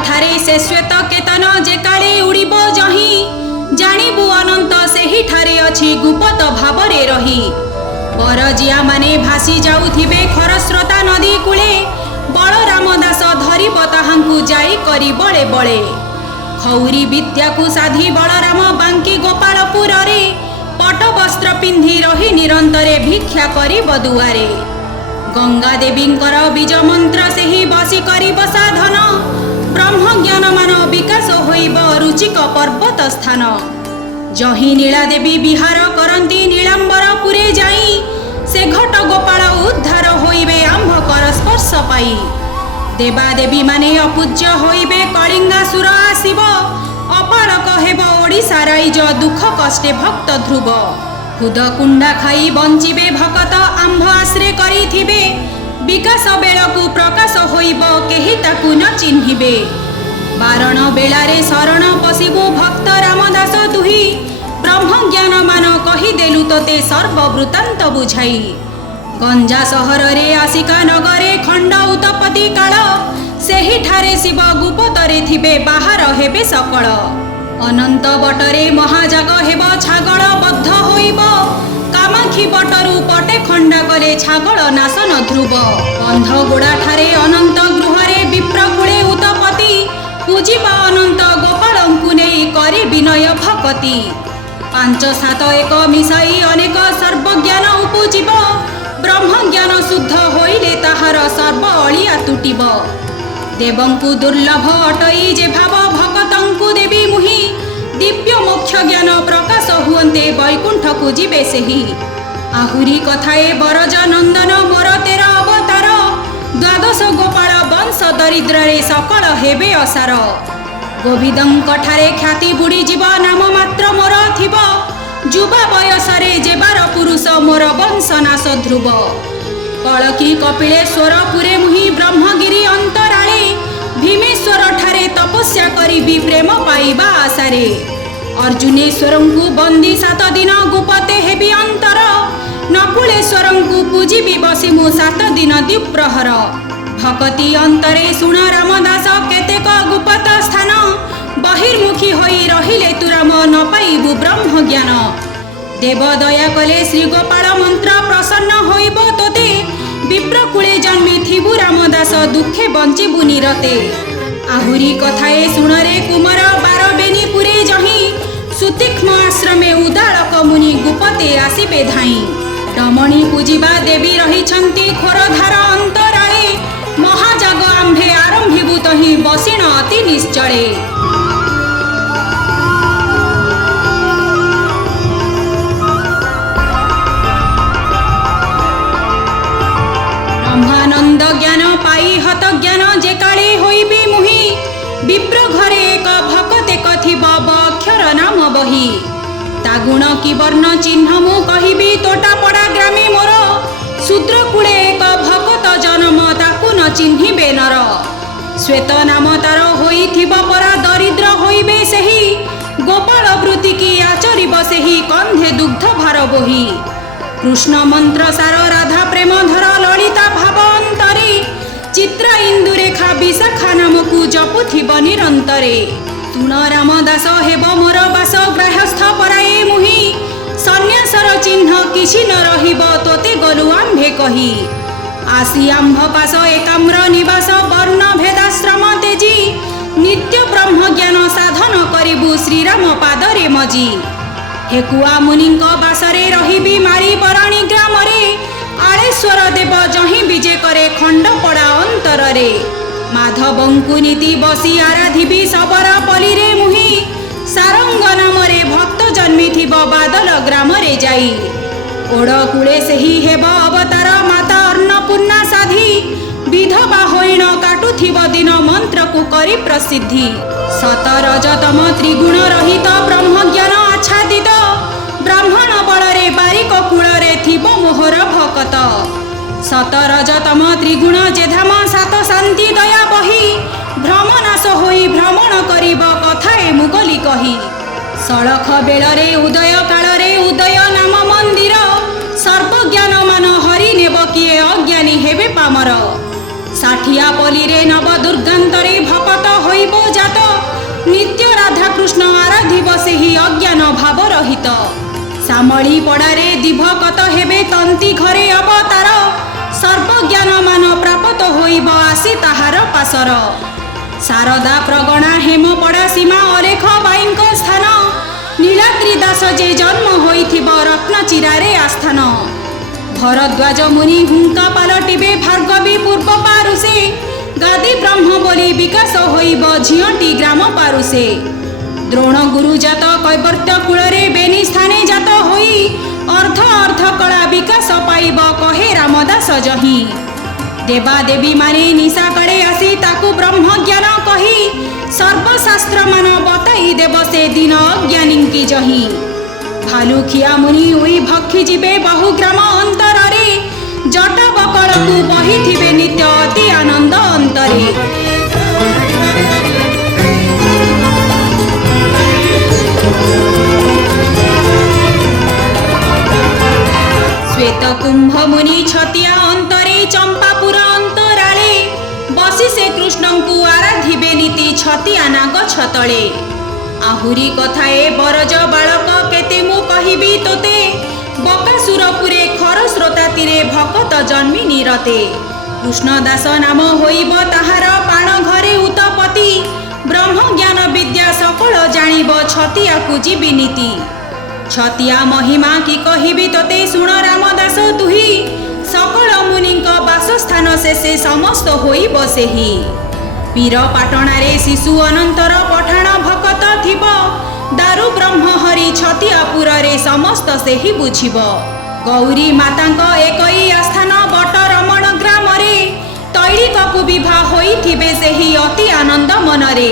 ठारे से श्वेत केतन जे काले उड़िब जही जानिबु अनंत सेही ठारे अछि गुप्त भावरे रही। बरजिया माने भासी जाउथिबे खरस्रोता नदी कूले बलराम दास धरिब ताहांकु जाई करी बळे बळे। खौरी विद्या को साधी बलराम बांकी गोपालपुर रे पट वस्त्र पिंधि रही निरंतरे भिक्षा करी बदुआरे। गंगा देवींकर बीज मंत्र से ही बसी करिब साधन ब्रह्म ज्ञान मान विकास होइब रुचिक पर्वत स्थान। जही नीला देवी विहार करती नीलांबरपुरे जाई से घट गोपाल उद्धार होइबे आंभ कर स्पर्श पाई। देवादेवी माने अपूज्य होइबे कलिंगासुर आसिब अपारक हेब ओडिशा राइज दुख कष्टे भक्त ध्रुव। खुद कुंडा खाई बंचिबे भकत आंभ आश्रे करिथिबे विकास बेलकु प्रकाश होइब केहि ताकु न चिन्हिबे। बारण बेलारे शरण पशिबु भक्त रामदास तुही ब्रह्म ज्ञान मान कहिदेलु तोते सर्ववृत्तांत बुझाई। गंजा सहर रे आसिका नगरे खंड उत्पत्ति काल सेही ठारे शिव गुप्तरे थिबे बाहर हेबे सकल। अनंत बटरे महाजाग हेब छागल बद्ध होइब कामाक्षी बटरु पटे खंडा करे छागल नाशन ध्रुव। बंध गोड़ा ठारे अनंत गृहरे विप्रकुले उत्पत्ति पूजिबा अनंत गोपालंकु नेई करी विनय भक्ति। पांच सात एक मिसाई अनेक सर्वज्ञान उपजीव ब्रह्म ज्ञान शुद्ध होइले ताहार सर्व अलिया तुटिब। देवंकु दुर्लभ अटई जे भाव भक्तंकु देवी मुहि दिव्य मोक्ष ज्ञान प्रकाश हुअन्ते वैकुंठ को जीवे सेही। आहुरी कथाए बरज नंदन मोर 13 अवतार द्वादश गोपाल वंश दरिद्र रे सकल हेबे असार। गोविंदंक ठारे ख्याति बुड़ी जीव नाम मात्र मोर थिब जुवा बयसरे जेबार पुरुष मोर वंश नाश ध्रुव। कलकी कपिलेश्वर पुरे मुहि ब्रह्मगिरी अंतराळे भीमेश्वर ठारे तपस्या करी प्रेम पाइबा आशारे। अर्जुनेश्वरंकु बंदी 7 दिन गुपते हेबी अंतर नकुलेश्वरंकु पूजिबी बसिमु 7 दिन द्विप्रहर। भक्ति अंतरे सुण रामदास केतेक गुप्त स्थान बहिर्मुखी होई रहिले तुराम न पाइबु ब्रह्म ज्ञान। देव दया कले श्री गोपाल मंत्र प्रसन्न होइब तोते विप्रकुले जन्मी थिबु रामदास दुखे बंचिबु निरते। आहुरी कथाए सुणरे कुमार 12 बेनी पुरे जही सुतीक्ष्म आश्रमे उदालक मुनि गुपते आसिबे धाई। रमणी पूजिबा देवी रहिछन्ति खोरधार अंतराळे महाजाग आंभे आरंभिबु तही बसिण अति निश्चळे। ब्रह्मानंद ज्ञान पाई हत ज्ञान जे काले होइबी मुहि विप्र घरे एक भकते कथिब अक्षर नाम बही। तागुण कि वर्ण चिन्ह मु कहिबी तोटापड़ा ग्रामे मोर शूद्र कूले एक भकत जन्म ताकु न चिन्हिबे नर। श्वेत नाम तार होइथिब परा दरिद्र होइबे सेही गोपाल वृत्ति की आचरिब सेही कंधे दुग्ध भार बोही। कृष्ण मंत्र सार राधा प्रेम धर ललिता भाव अंतरे चित्रा इंदु रेखा विशाखा नामकु जपुथिब निरंतरे। तुण रामदास हेब मोर बास ग्राहस्थ पराए मुहि सन्यासर चिन्ह किछि न रहिब तोते गलु आंभे कही। आसी आंभ पास एकाम्र निवास वर्ण भेदाश्रम तेजी नित्य ब्रह्म ज्ञान साधन करिबु श्रीराम पादरे मजी। हेकुआ मुनिंक बासरे रहिबी मारी बराणी ग्रामरे आलेश्वर देव जही विजे करे खंडपड़ा अंतररे। माधवंकु नीति बसी आराधिबी सबरा पलिरे मुहि सारंग नामरे भक्त जन्मी थिब बादल ग्रामरे जाई। ओड़ कूले सेही हेब अवतार माता अन्नपूर्णा साधी विधवा होइण काटुथिब दिन मंत्र को करी प्रसिद्धि। सतरजतम त्रिगुण रहित ब्रह्म ज्ञान आच्छादित ब्राह्मण बलरे बारिक कूलरे थिब मोहर भकत। सतरजतम त्रिगुण जेधाम 7 शांति दया बही भ्रमनाश होई भ्रमण करिब कथाए मुगली कही। सड़ख बेलरे उदय कालरे उदय नाम मंदिर सर्वज्ञान मान हरि नेब किए अज्ञानी हेबे पामर। षाठिया पलिरे नव दुर्गांतरे भकत होइब जात नित्य राधा कृष्ण आराधिब सेहि अज्ञान भाव रहित श्यामली पड़ारे दिभकत हेबे तंती घरे अवतार सर्वज्ञान मान प्राप्त होइब आसी ताहार पासर शारदा प्रगणा हेम पड़ा सीमा अलेख बाईंक स्थान नीलाद्री दास जे जन्म होइथिब रत्न चिरारे आस्थान भरद्वाज मुनि हुंका पालटिबे भार्गवी पूर्व पारुषे गादी ब्रह्म बोली विकास होइब झियटी ग्राम पारुषे द्रोण गुरु जात कैवर्त्य कूଳରେ बेनी स्थाने जात होई अर्ध अर्ध कला विकास पाइब कहे रामदास जही देवादेवी माने निशा कड़े आसी ताकू ब्रह्म ज्ञान कही सर्वशास्त्र मान बताई देव से दिन अज्ञानी की जही भालुखिया मुनि उई भक्षी जीवे बहुग्राम अंतरे जटा बकल को बही थिबे नित्य अति आनंद अंतरे श्वेत कुंभ मुनि छतिया अंतरे चंपापुर अंतराले बसी से कृष्ण को आराधिबे नीति छतिया नाग छतले आहुरी कथाए बरज बालक केते मु कहिबी तोते बकासुरपुरे खरस्रोता तीरे भकत जन्मी निरते कृष्णदास नाम होइब ताहार पाण घरे उतपति ब्रह्म ज्ञान विद्या सकल जानिब छतिया को जीवी नीति छतिया महिमा की कहिबी तोते सुण रामदास तुही सकल मुनिक बासस्थान शेषे समस्त होइब सेहि पीर पाटणारे शिशु अनंतर पठाण भकत थिब दारु ब्रह्म हरि छतियापुरे समस्त सेहि बुझिब गौरी मातांक एकई आस्थान बट रमण ग्राम रे तैलिक को विवाह होइथिबे सेहि अति आनंद मनरे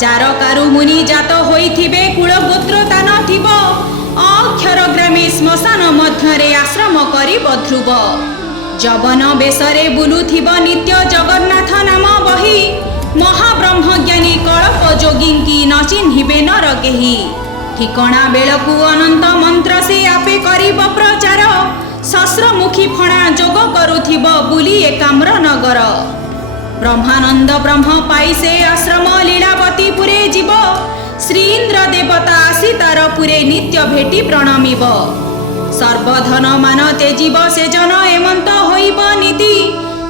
जारकारु मुनि जात होइथिबे कुलगोत्र तान थिब अक्षर ग्रामे श्मशान मध्यरे आश्रम करिब ध्रुव जवन बेसरे बुलुथिब नित्य जगन्नाथ नाम बही महाब्रह्म ज्ञानी कल्प जोगी की न चिन्हिबे नर केही ठिकणा बेलकु अनंत मंत्र से आपे करिब प्रचार सहस्रमुखी फणा जोग करुथिब बुली एकाम्र नगर ब्रह्मानंद ब्रह्म पाई से आश्रम लीलावती पुरे जीव श्री इंद्र देवता आसी तार पुरे नित्य भेटी प्रणमीब सर्वधन मान तेजीव से जन एमंत होइब नीति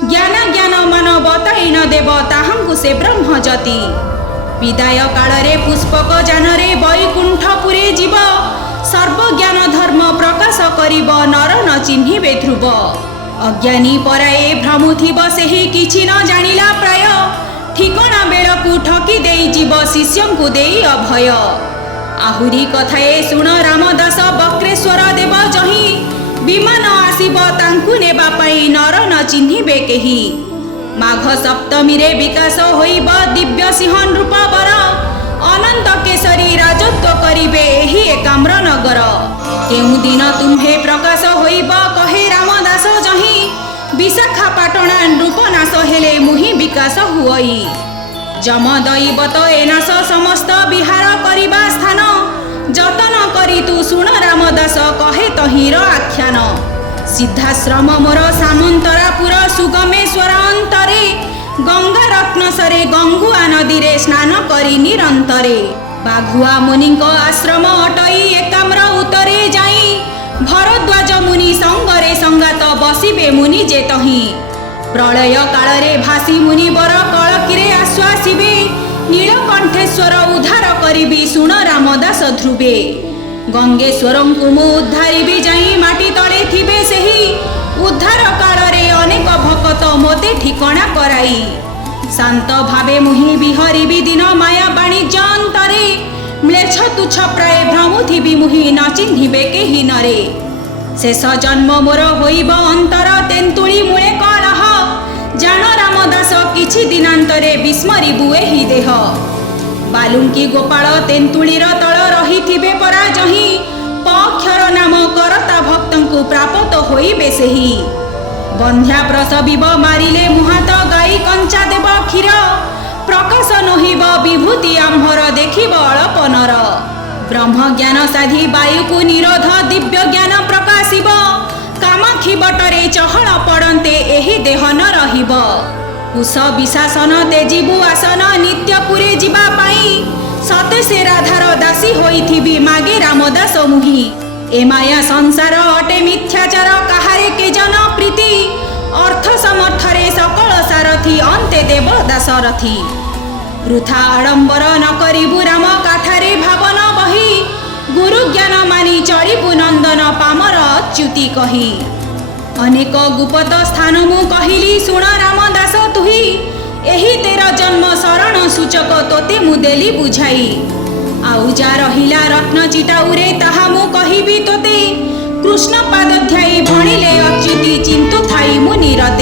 ज्ञान ज्ञान मान बताई न देव ताहांकु से ब्रह्म जति विदाय कालरे पुष्पक जानरे वैकुंठपुरे जीव सर्वज्ञान धर्म प्रकाश करिब नर न चिन्हिबे ध्रुव अज्ञानी पराए भ्रमुथिब सेहि किछि न जानिला प्राय ठिकणा बेलकु ठकी देई जीव शिष्यंकु देई अभय आहुरी कथाए सुण रामदास बक्रेश्वर देव जही विमान आसिब तांकु नेबा पई नर न चिन्हिबे केही माघ सप्तमी रे विकास होइब दिव्य सिंह रूप बर अनंत केसरी राजत्व करिबे एही एकाम्र नगर केउ दिन तुम्हे प्रकाश होइब कहे रामदास जही विशाखा पाटणा नृपनाश हेले मुहि विकास हुई जम दैवत एनाश समस्त विहार करिबा स्थान जतन करी तू सुण रामदास कहे तहिर आख्यान सिद्धाश्रम मोर सामंतरापुर सुगमेश्वर अंतरे गंगा रत्नसरे गंगुआ नदी रे स्नान करी निरंतरे बाघुआ मुनि आश्रम अटई एकाम्र उतरे जाई भरद्वाज मुनि संगरे संगात बसिबे मुनि जे तही प्रलय कालरे भासी मुनि बर कलकिरे आश्वासिबे नीलकंठेश्वर उद्धार करिबी सुण रामदास ध्रुवे गंगेश्वरंकु मु उद्धारिबी जाई माटी तले थिबे सेही उद्धार कालरे अनेक भक्त मोते ठिकणा कराई शांत भावे मुहि बिहरिबी दिन माया वाणिज्य अंतरे म्लेच्छ तुच्छ प्राय भ्रमुथिबी मुहि न चिन्हिबे केहि नरे शेष जन्म मोर होइब अंतर तेंतुली मूले कलह जान रामदास किछि दिनांतरे विस्मरिबु एहि देह बालुंकी गोपाल तेंतुलीर तल रहिथिबे परा जही पक्षर नाम करता भक्तंकु प्राप्त होइबे सेही बंध्या प्रसविब मारिले मुहात गाई कंचा देव क्षीर प्रकाश नहिब विभूति आम्भर देखिब अल्प नर ब्रह्म ज्ञान साधी वायु को निरोध दिव्य ज्ञान प्रकाशिब कामाक्षी बटरे चहल पड़न्ते एही देह न रहिब କୁଶ ବିଶାସନ ତେଜିବୁ ଆସନ ନିତ୍ୟ ପୁରେ ଯିବା ପାଇଁ ସତେ ସେ ରାଧାର ଦାସୀ ହୋଇଥିବି ମାଗେ ରାମଦାସ ମୁହିଁ ଏ ମାୟା ସଂସାର ଅଟେ ମିଥ୍ୟାଚାର କାହାରେ କେଜନ ପ୍ରୀତି ଅର୍ଥ ସମର୍ଥରେ ସକଳ ସାରଥି ଅନ୍ତେ ଦେବ ଦାସରଥି ବୃଥା ଆଡ଼ମ୍ବର ନ କରିବୁ ରାମ କାଠାରେ ଭାବନ ବହି ଗୁରୁ ଜ୍ଞାନ ମାନି ଚଳିବୁ ନନ୍ଦନ ପାମର ଅଚ୍ୟୁତି କହି ଅନେକ ଗୁପତ ସ୍ଥାନ ମୁଁ କହିଲି ଶୁଣ ରାମ ଦାସ ତୁହି ଏହି ତେର ଜନ୍ମ ଶରଣ ସୂଚକ ତୋତେ ମୁଁ ଦେଲି ବୁଝାଇ ଆଉ ଯା ରହିଲା ରତ୍ନ ଚିଟାଉରେ ତାହା ମୁଁ କହିବି ତୋତେ କୃଷ୍ଣ ପାଦଧ୍ୟାୟୀ ଭଣିଲେ ଅଚ୍ୟୁତି ଚିନ୍ତୁ ଥାଇ ମୁଁ ନିରଦ